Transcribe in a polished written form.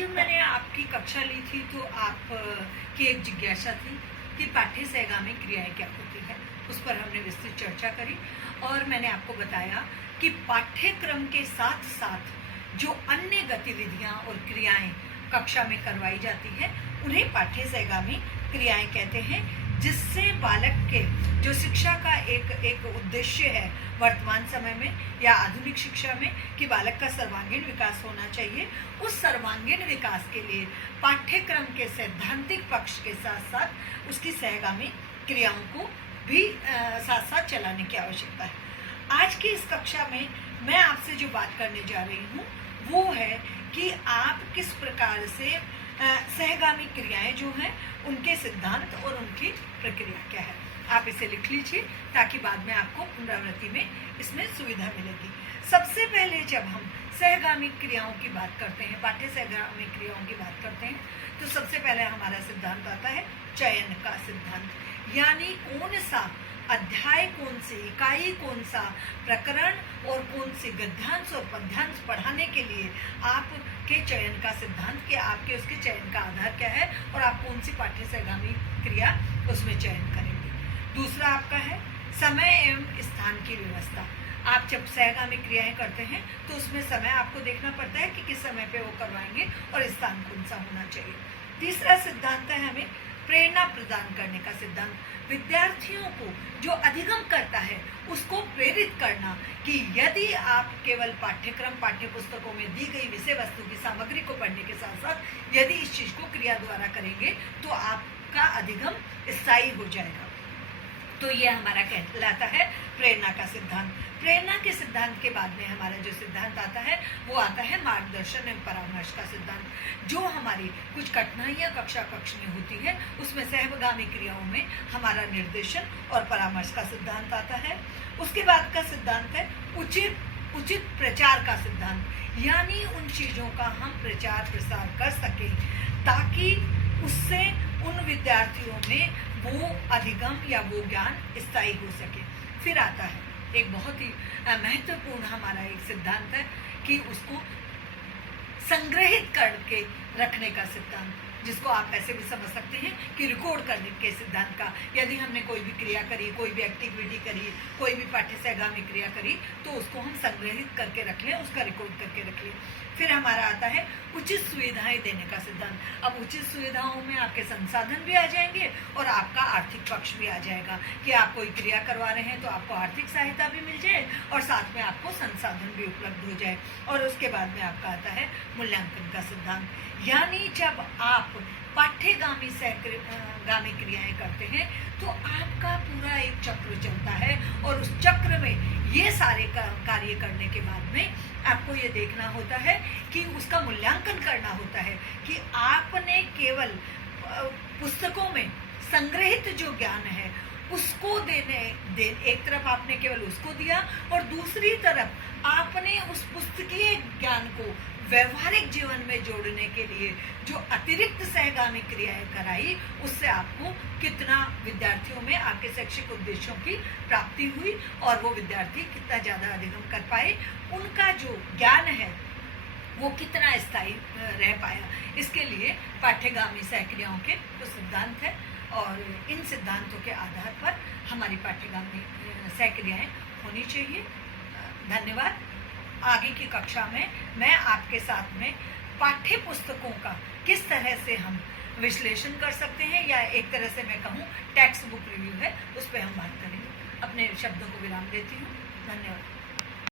जब मैंने आपकी कक्षा ली थी तो आप की एक जिज्ञासा थी कि पाठ्य सहगामी क्रियाएं क्या होती है। उस पर हमने विस्तृत चर्चा करी और मैंने आपको बताया कि पाठ्यक्रम के साथ साथ जो अन्य गतिविधियां और क्रियाएं कक्षा में करवाई जाती है उन्हें पाठ्य सहगामी क्रियाएं कहते हैं, जिससे बालक के जो शिक्षा का एक उद्देश्य है वर्तमान समय में या आधुनिक शिक्षा में कि बालक का सर्वांगीण विकास होना चाहिए। उस सर्वांगीण विकास के लिए पाठ्यक्रम के सैद्धांतिक पक्ष के साथ साथ उसकी सहगामी क्रियाओं को भी साथ साथ चलाने की आवश्यकता है। आज की इस कक्षा में मैं आपसे जो बात करने जा रही हूँ वो है कि आप किस प्रकार से सहगामी क्रियाएं जो हैं उनके सिद्धांत और उनकी प्रक्रिया क्या है। आप इसे लिख लीजिए ताकि बाद में आपको पुनरावृत्ति में इसमें सुविधा मिलेगी। सबसे पहले जब हम सहगामी क्रियाओं की बात करते हैं, पाठ्य सहगामी क्रियाओं की बात करते हैं, तो सबसे पहले हमारा सिद्धांत आता है चयन का सिद्धांत। यानी कौन सा अध्याय, कौन सी इकाई, कौन सा प्रकरण और कौन सी गद्यांश और पद्यांश पढ़ाने के लिए आपके चयन का सिद्धांत कि आपके उसके चयन का आधार क्या है और आप कौन सी पाठ्य सहगामी क्रिया उसमें चयन करेंगे। दूसरा आपका है समय एवं स्थान की व्यवस्था। आप जब सहगामी क्रियाएं करते हैं तो उसमें समय आपको देखना पड़ता है कि किस समय पे वो करवाएंगे और स्थान कौन सा होना चाहिए। तीसरा सिद्धांत है हमें प्रेरणा प्रदान करने का सिद्धांत। विद्यार्थियों को जो अधिगम करता है उसको प्रेरित करना कि यदि आप केवल पाठ्यक्रम पाठ्य पुस्तकों में दी गई विषय वस्तु की सामग्री को पढ़ने के साथ साथ यदि इस चीज को क्रिया द्वारा करेंगे तो आपका अधिगम स्थायी हो जाएगा। तो ये हमारा कहलाता है प्रेरणा का सिद्धांत। प्रेरणा के सिद्धांत के बाद में हमारा जो सिद्धांत आता है वो आता है मार्गदर्शन एवं परामर्श का सिद्धांत। जो हमारी कुछ कठिनाइयाँ कक्षा कक्ष में होती है उसमें सहगामी क्रियाओं में हमारा निर्देशन और परामर्श का सिद्धांत आता है। उसके बाद का सिद्धांत है उचित प्रचार का सिद्धांत। यानी उन चीज़ों का हम प्रचार प्रसार कर सकें ताकि उससे उन विद्यार्थियों में वो अधिगम या वो ज्ञान स्थायी हो सके। फिर आता है एक बहुत ही महत्वपूर्ण हमारा एक सिद्धांत है कि उसको संग्रहित करके रखने का सिद्धांत, जिसको आप ऐसे भी समझ सकते हैं कि रिकॉर्ड करने के सिद्धांत का। यदि हमने कोई भी क्रिया करी, कोई भी एक्टिविटी करी, कोई भी पाठ्य सहगामी क्रिया करी तो उसको हम संग्रहित करके रख लें, उसका रिकॉर्ड करके रख लें। फिर हमारा आता है उचित सुविधाएं देने का सिद्धांत। अब उचित सुविधाओं में आपके संसाधन भी आ जाएंगे और आपका आर्थिक पक्ष भी आ जाएगा कि आप कोई क्रिया करवा रहे हैं तो आपको आर्थिक सहायता भी मिल जाए और साथ में आपको संसाधन भी उपलब्ध हो जाए। और उसके बाद में आपका आता है मूल्यांकन का सिद्धांत। यानी जब आप पाठ्यगामी सहगामी क्रियाएं करते हैं तो आपका पूरा एक चक्र चलता है और उस चक्र में ये सारे कार्य करने के बाद में आपको ये देखना होता है कि उसका मूल्यांकन करना होता है कि आपने केवल पुस्तकों में संग्रहित जो ज्ञान है उसको एक तरफ आपने केवल उसको दिया और दूसरी तरफ आपने उस पुस्तकीय ज्ञान को व्यवहारिक जीवन में जोड़ने के लिए जो अतिरिक्त सहगामी क्रियाएं कराई उससे आपको कितना विद्यार्थियों में आपके शैक्षिक उद्देश्यों की प्राप्ति हुई और वो विद्यार्थी कितना ज़्यादा अधिगम कर पाए, उनका जो ज्ञान है वो कितना स्थायी रह पाया। इसके लिए पाठ्यगामी सहक्रियाओं के कुछ सिद्धांत है और इन सिद्धांतों के आधार पर हमारी पाठ्यगामी सहक्रियाएं होनी चाहिए। धन्यवाद। आगे की कक्षा में मैं आपके साथ में पाठ्य पुस्तकों का किस तरह से हम विश्लेषण कर सकते हैं या एक तरह से मैं कहूँ टेक्स्ट बुक रिव्यू है उस पर हम बात करेंगे। अपने शब्दों को विराम देती हूँ। धन्यवाद।